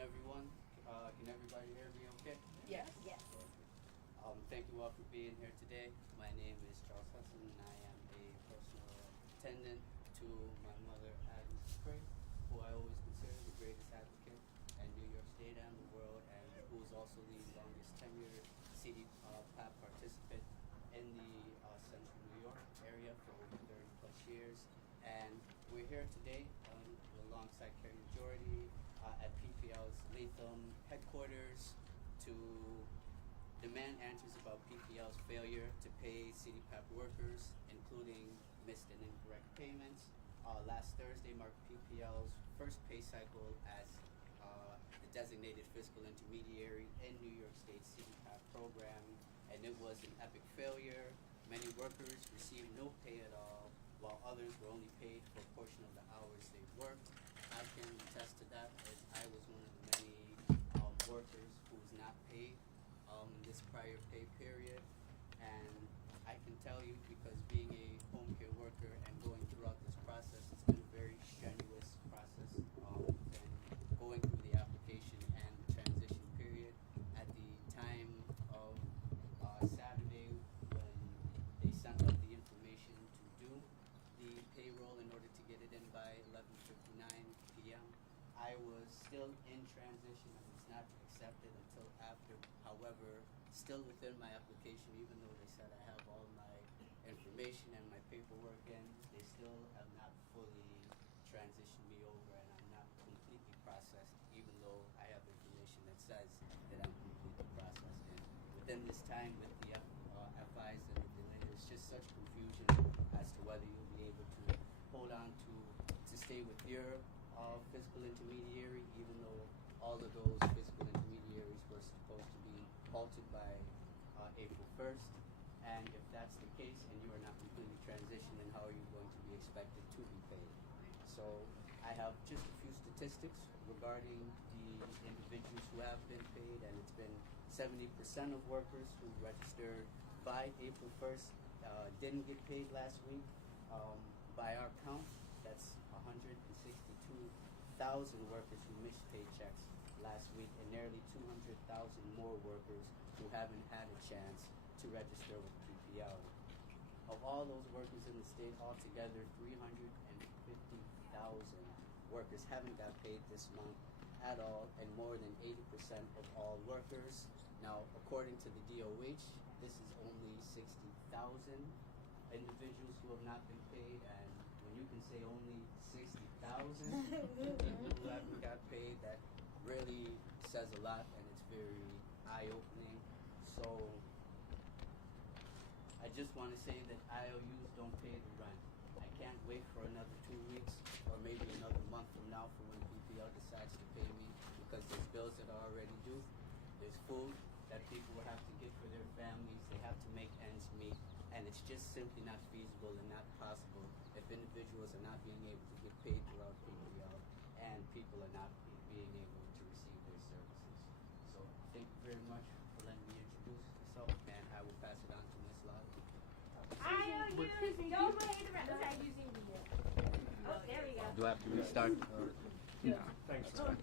everyone. Can everybody hear me okay? Yes. Yes. Thank you all for being here today. My name is Charles Hudson, and I am a personal attendant to my mother, Agnes Craig, who I always consider the greatest advocate in New York State and the world, and who is also the longest tenured CD PAP participant in the central New York area for over 30 plus years. And we're here today alongside Kerry Majority at PPL's Latham headquarters to demand answers about PPL's failure to pay CDPAP workers, including missed and incorrect payments. Last Thursday marked PPL's first pay cycle as the designated fiscal intermediary in New York State's CDPAP program, and it was an epic failure. Many workers received no pay at all, while others were only paid for a portion of the hours they worked. I can attest to that, as I was one of the many workers who was not paid in this prior pay period. And I can tell you, because being a home care worker and going throughout this process, it's been a very strenuous process, and going through the application and the transition period. At the time of Saturday, when they sent out the information to do the payroll in order to get it in by 11:59 p.m., I was still in transition and was not accepted until after. However, still within my application, even though they said I have all my information and my paperwork in, they still have not fully transitioned me over, and I'm not completely processed, even though I have information that says that I'm completely processed. And within this time, with the FIs and the delay, there's just such confusion as to whether you'll be able to hold on to stay with your fiscal intermediary, even though all of those fiscal intermediaries were supposed to be halted by April 1st. And if that's the case and you are not completely transitioned, then how are you going to be expected to be paid? So I have just a few statistics regarding the individuals who have been paid, and it's been 70% of workers who registered by April 1st didn't get paid last week. By our count, that's 162,000 workers who missed paychecks last week, and nearly 200,000 more workers who haven't had a chance to register with PPL. Of all those workers in the state, altogether 350,000 workers haven't got paid this month at all, and more than 80% of all workers. Now, according to the DOH, this is only 60,000 individuals who have not been paid, and when you can say only 60,000 people who haven't got paid, that really says a lot, and it's very eye-opening. So I just want to say that IOUs don't pay the rent. I can't wait for another 2 weeks or maybe another month from now for when PPL decides to pay me, because there's bills that are already due. There's food that people will have to get for their families. They have to make ends meet, and it's just simply not feasible and not possible if individuals are not being able to get paid throughout PPL and people are not being able to receive their services. So thank you very much for letting me introduce myself, and I will pass it on to Ms. Lottie. IOUs don't pay the rent. That's how you see me. Oh, there we go. Do I have to restart? No, thanks. Okay,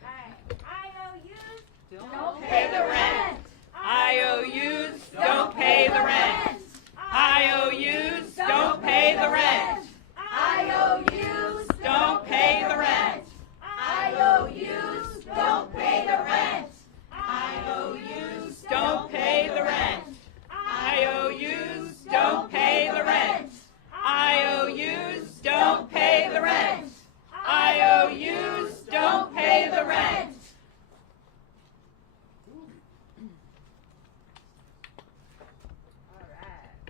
all right. IOUs Don't pay the rent. IOUs Don't pay the rent. IOUs don't pay the rent. IOUs Don't pay the rent. IOUs Don't pay the rent. IOUs don't pay the rent. IOUs don't pay the rent. IOUs don't pay the rent. IOUs don't pay the rent.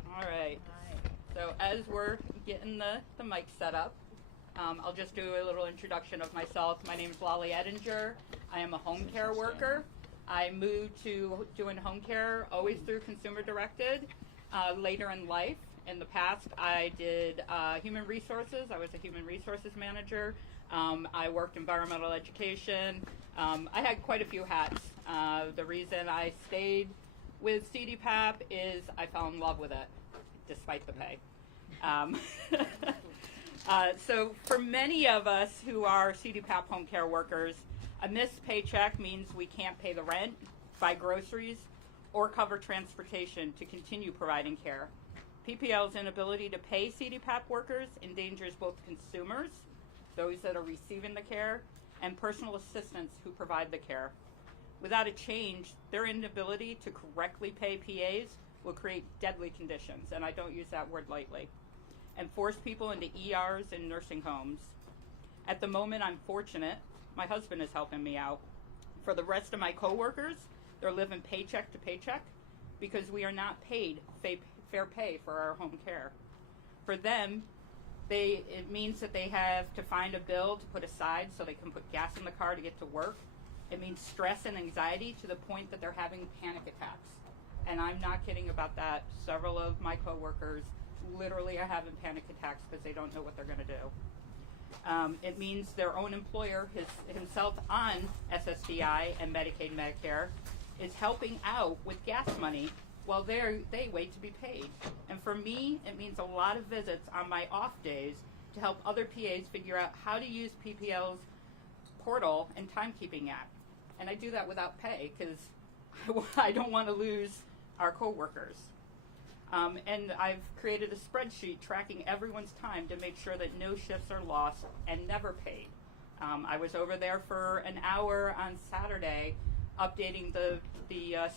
All right. So as we're getting the mic set up, I'll just do a little introduction of myself. My name is Lolly Edinger. I am a home care worker. I moved to doing home care always through consumer directed later in life. In the past, I did human resources. I was a human resources manager. I worked environmental education. I had quite a few hats. The reason I stayed with CDPAP is I fell in love with it, despite the pay. So for many of us who are CDPAP home care workers, a missed paycheck means we can't pay the rent, buy groceries, or cover transportation to continue providing care. PPL's inability to pay CDPAP workers endangers both consumers, those that are receiving the care, and personal assistants who provide the care. Without a change, their inability to correctly pay PAs will create deadly conditions, and I don't use that word lightly, and force people into ERs and nursing homes. At the moment, I'm fortunate. My husband is helping me out. For the rest of my coworkers, they're living paycheck to paycheck because we are not paid fair pay for our home care. For them, it means that they have to find a bill to put aside so they can put gas in the car to get to work. It means stress and anxiety to the point that they're having panic attacks. And I'm not kidding about that. Several of my coworkers literally are having panic attacks because they don't know what they're going to do. It means their own employer, himself on SSDI and Medicaid, Medicare, is helping out with gas money while they wait to be paid. And for me, it means a lot of visits on my off days to help other PAs figure out how to use PPL's portal and timekeeping app. And I do that without pay because I don't want to lose our coworkers. And I've created a spreadsheet tracking everyone's time to make sure that no shifts are lost and never paid. I was over there for an hour on Saturday updating the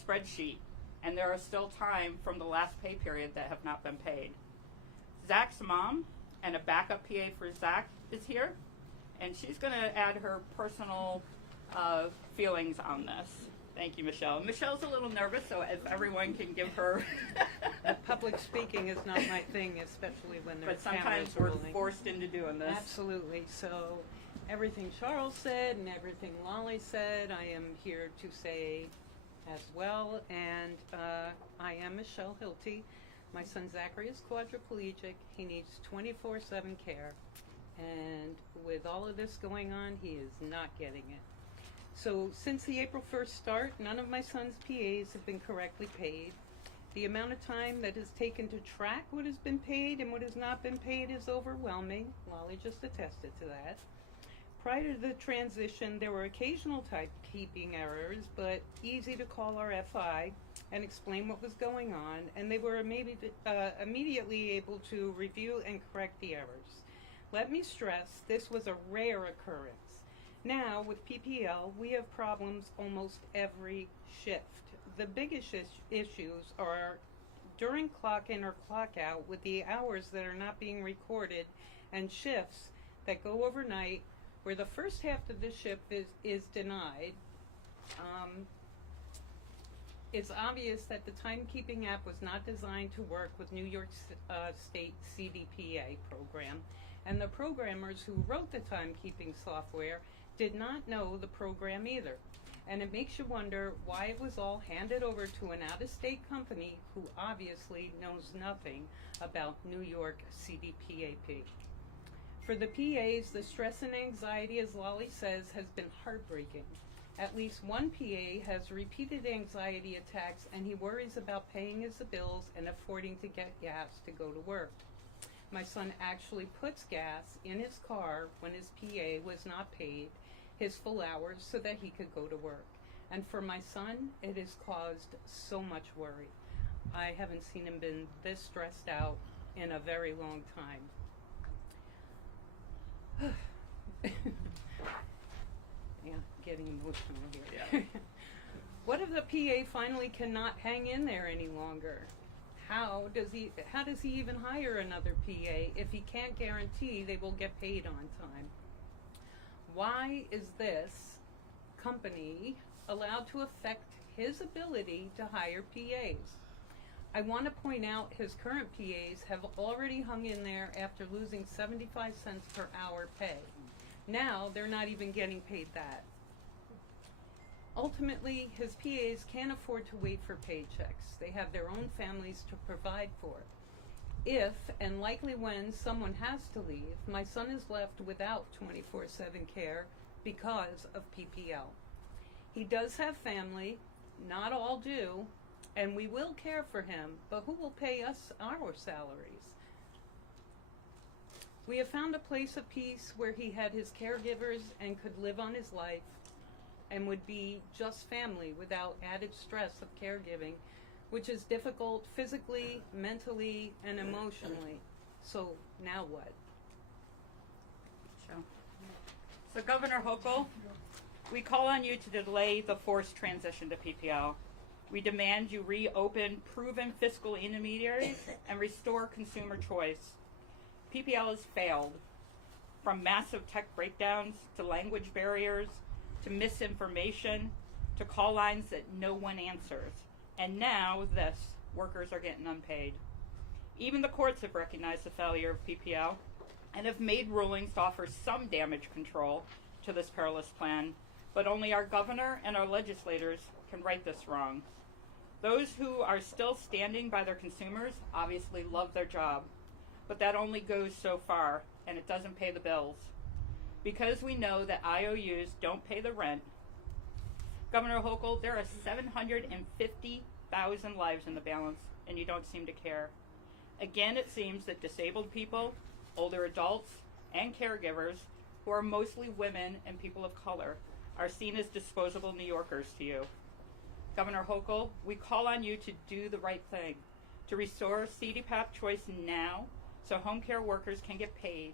spreadsheet, and there are still time from the last pay period that have not been paid. Zach's mom and a backup PA for Zach is here, and she's going to add her personal feelings on this. Thank you, Michelle. Michelle's a little nervous, so if everyone can give her... Public speaking is not my thing, especially when there's But sometimes cameras we're rolling. forced into doing this. Absolutely. So everything Charles said and everything Lolly said, I am here to say as well. And I am Michelle Hilty. My son Zachary is quadriplegic. He needs 24/7 care. And with all of this going on, he is not getting it. So since the April 1st start, none of my son's PAs have been correctly paid. The amount of time that is taken to track what has been paid and what has not been paid is overwhelming. Lolly just attested to that. Prior to the transition, there were occasional typekeeping errors, but easy to call our FI and explain what was going on, and they were immediately able to review and correct the errors. Let me stress, this was a rare occurrence. Now, with PPL, we have problems almost every shift. The biggest issues are during clock in or clock out with the hours that are not being recorded and shifts that go overnight where the first half of the shift is denied. It's obvious that the timekeeping app was not designed to work with New York State CDPA program, and the programmers who wrote the timekeeping software did not know the program either. And it makes you wonder why it was all handed over to an out-of-state company who obviously knows nothing about New York CDPAP. For the PAs, the stress and anxiety, as Lolly says, has been heartbreaking. At least one PA has repeated anxiety attacks, and he worries about paying his bills and affording to get gas to go to work. My son actually puts gas in his car when his PA was not paid his full hours so that he could go to work. And for my son, it has caused so much worry. I haven't seen him been this stressed out in a very long time. Yeah, getting emotional here. Yeah. What if the PA finally cannot hang in there any longer? How does he even hire another PA if he can't guarantee they will get paid on time? Why is this company allowed to affect his ability to hire PAs? I want to point out his current PAs have already hung in there after losing 75 cents per hour pay. Now they're not even getting paid that. Ultimately, his PAs can't afford to wait for paychecks. They have their own families to provide for. If, and likely when, someone has to leave, my son is left without 24/7 care because of PPL. He does have family, not all do, and we will care for him, but who will pay us our salaries? We have found a place of peace where he had his caregivers and could live on his life and would be just family without added stress of caregiving, which is difficult physically, mentally, and emotionally. So now what? So Governor Hochul, we call on you to delay the forced transition to PPL. We demand you reopen proven fiscal intermediaries and restore consumer choice. PPL has failed, from massive tech breakdowns to language barriers to misinformation to call lines that no one answers. And now this, workers are getting unpaid. Even the courts have recognized the failure of PPL and have made rulings to offer some damage control to this perilous plan, but only our governor and our legislators can right this wrong. Those who are still standing by their consumers obviously love their job, but that only goes so far, and it doesn't pay the bills. Because we know that IOUs don't pay the rent, Governor Hochul, there are 750,000 lives in the balance, and you don't seem to care. Again, it seems that disabled people, older adults, and caregivers, who are mostly women and people of color, are seen as disposable New Yorkers to you. Governor Hochul, we call on you to do the right thing, to restore CDPAP choice now so home care workers can get paid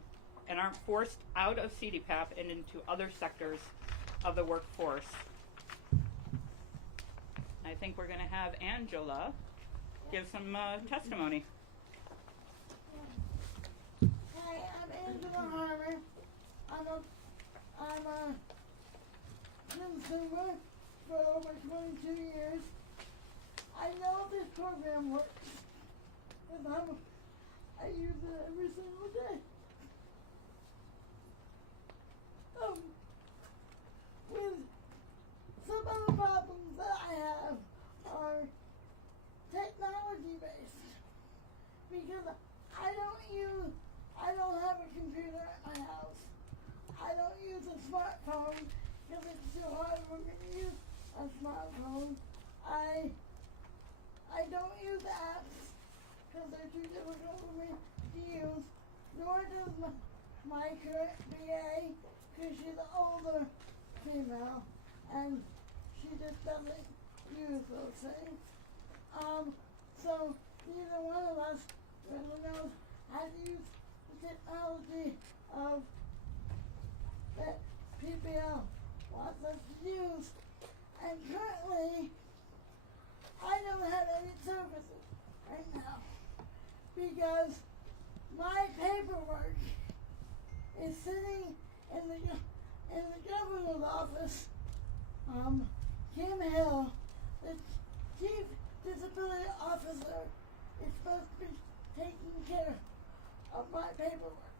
and aren't forced out of CDPAP and into other sectors of the workforce. I think we're going to have Angela give some testimony. Hi, I'm Angela Harmer. I'm a consumer for over 22 years. I know this program works, and I use it every single day. With some of the problems that I have are technology based, because I don't have a computer at my house. I don't use a smartphone because it's too hard for me to use a smartphone. I don't use apps because they're too difficult for me to use, nor does my current PA, because she's an older female and she just doesn't use those things. So neither one of us really knows how to use the technology of that PPL wants us to use. And currently, I don't have any services right now because my paperwork is sitting in the governor's office. Kim Hill, the chief disability officer, is supposed to be taking care of my paperwork.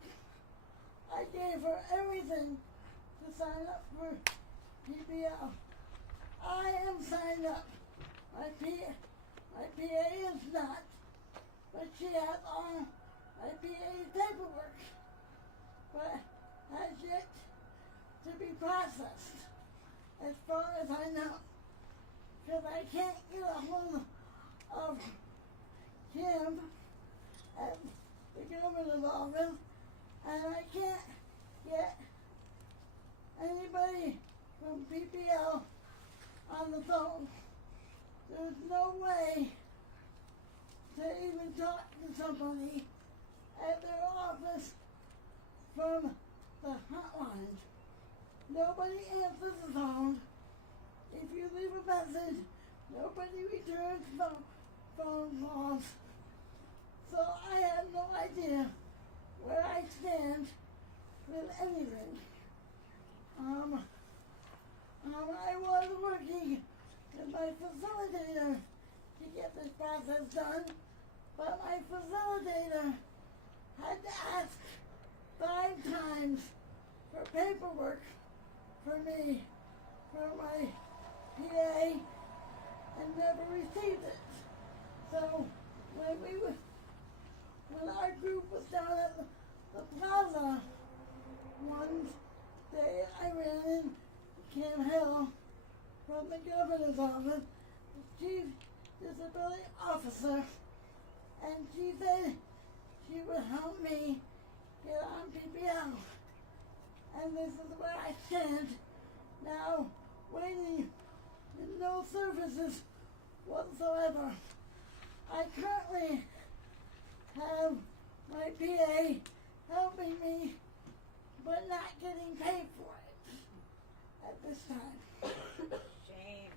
I gave her everything to sign up for PPL. I am signed up. My PA is not, but she has all my PA's paperwork, but has yet to be processed, as far as I know, because I can't get a hold of Kim at the governor's office, and I can't get anybody from PPL on the phone. There's no way to even talk to somebody at their office from the hotline. Nobody answers the phone. If you leave a message, nobody returns phone calls. So I have no idea where I stand with anything. I was working with my facilitator to get this process done, but my facilitator had to ask 5 times for paperwork for me, for my PA, and never received it. So when our group was down at the plaza one day, I ran into Kim Hill from the governor's office, the chief disability officer, and she said she would help me get on PPL. And this is where I stand now, waiting with no services whatsoever. I currently have my PA helping me, but not getting paid for it at this time. Shame.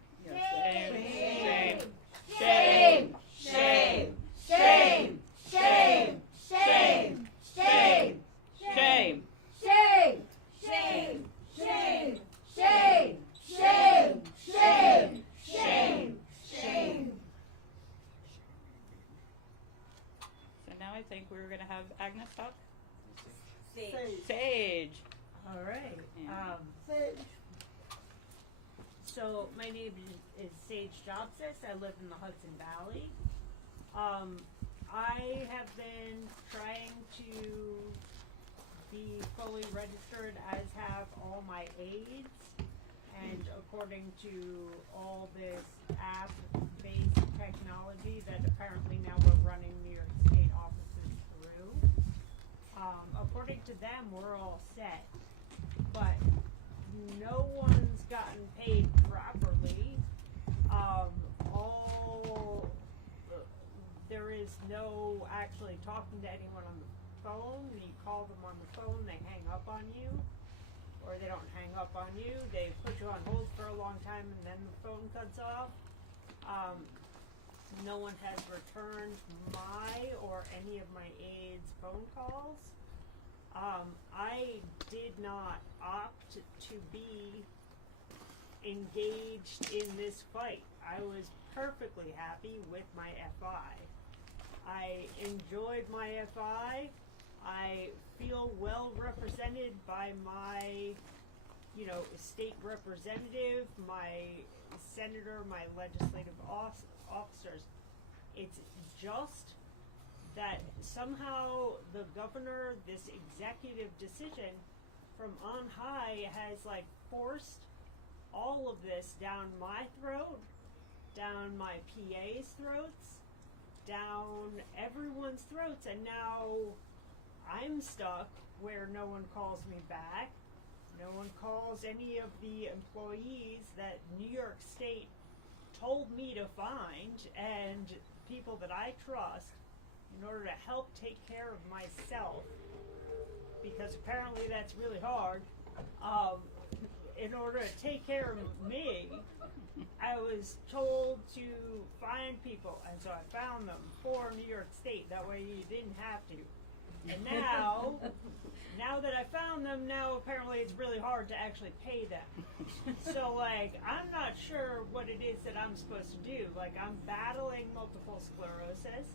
Shame. Shame. Shame. Shame. Shame. Shame. Shame. Shame. Shame. Shame. Shame. Shame. Shame. Shame. Shame. Shame. So now I think we're going to have Agnes talk. Sage. Sage. All right. Yeah. Sage. So my name is Sage Jobsis. I live in the Hudson Valley. I have been trying to be fully registered, as have all my aides. And according to all this app-based technology that apparently now we're running New York State offices through, according to them, we're all set. But no one's gotten paid properly. There is no actually talking to anyone on the phone. You call them on the phone, they hang up on you. Or they don't hang up on you, they put you on hold for a long time and then the phone cuts off. No one has returned my or any of my aides' phone calls. I did not opt to be engaged in this fight. I was perfectly happy with my FI. I enjoyed my FI. I feel well represented by my, state representative, my senator, my legislative officers. It's just that somehow the governor, this executive decision from on high has forced all of this down my throat, down my PA's throats, down everyone's throats, and now I'm stuck where no one calls me back. No one calls any of the employees that New York State told me to find and people that I trust in order to help take care of myself, because apparently that's really hard. In order to take care of me, I was told to find people, and so I found them for New York State. That way you didn't have to. And now that I found them, now apparently it's really hard to actually pay them. So I'm not sure what it is that I'm supposed to do. I'm battling multiple sclerosis.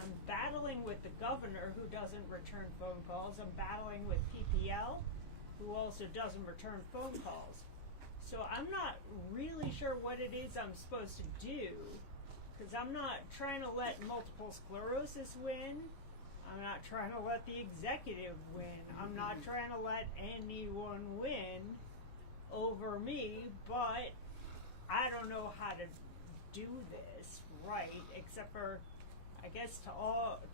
I'm battling with the governor who doesn't return phone calls. I'm battling with PPL who also doesn't return phone calls. So I'm not really sure what it is I'm supposed to do, because I'm not trying to let multiple sclerosis win. I'm not trying to let the executive win. I'm not trying to let anyone win over me, but I don't know how to do this right, except for, I guess, to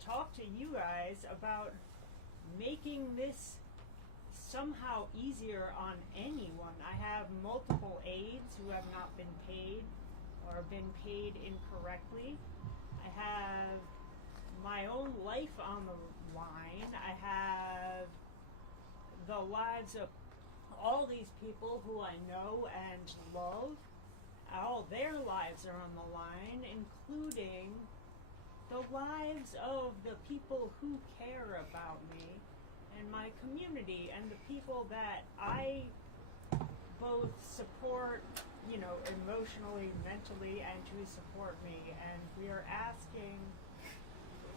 talk to you guys about making this somehow easier on anyone. I have multiple aides who have not been paid or been paid incorrectly. I have my own life on the line. I have the lives of all these people who I know and love. All their lives are on the line, including the lives of the people who care about me and my community and the people that I both support, emotionally, mentally, and who support me. And we are asking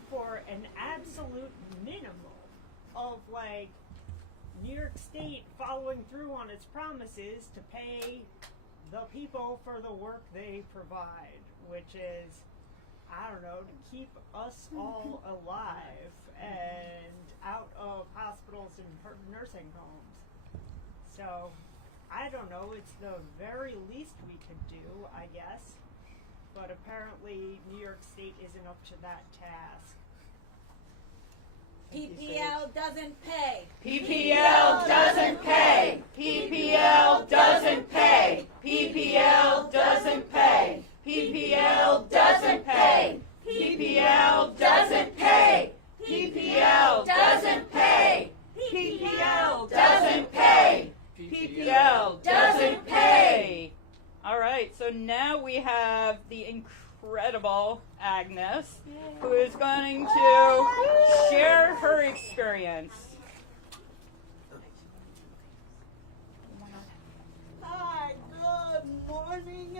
for an absolute minimum of New York State following through on its promises to pay the people for the work they provide, which is, I don't know, to keep us all alive and out of hospitals and nursing homes. So, I don't know, it's the very least we could do, I guess. But apparently New York State isn't up to that task. PPL doesn't pay. PPL doesn't pay. PPL doesn't pay. PPL doesn't pay. PPL doesn't pay. PPL doesn't pay. PPL doesn't pay. PPL doesn't pay. PPL doesn't pay. All right, so now we have the incredible Agnes, who is going to share her experience. Hi, good morning,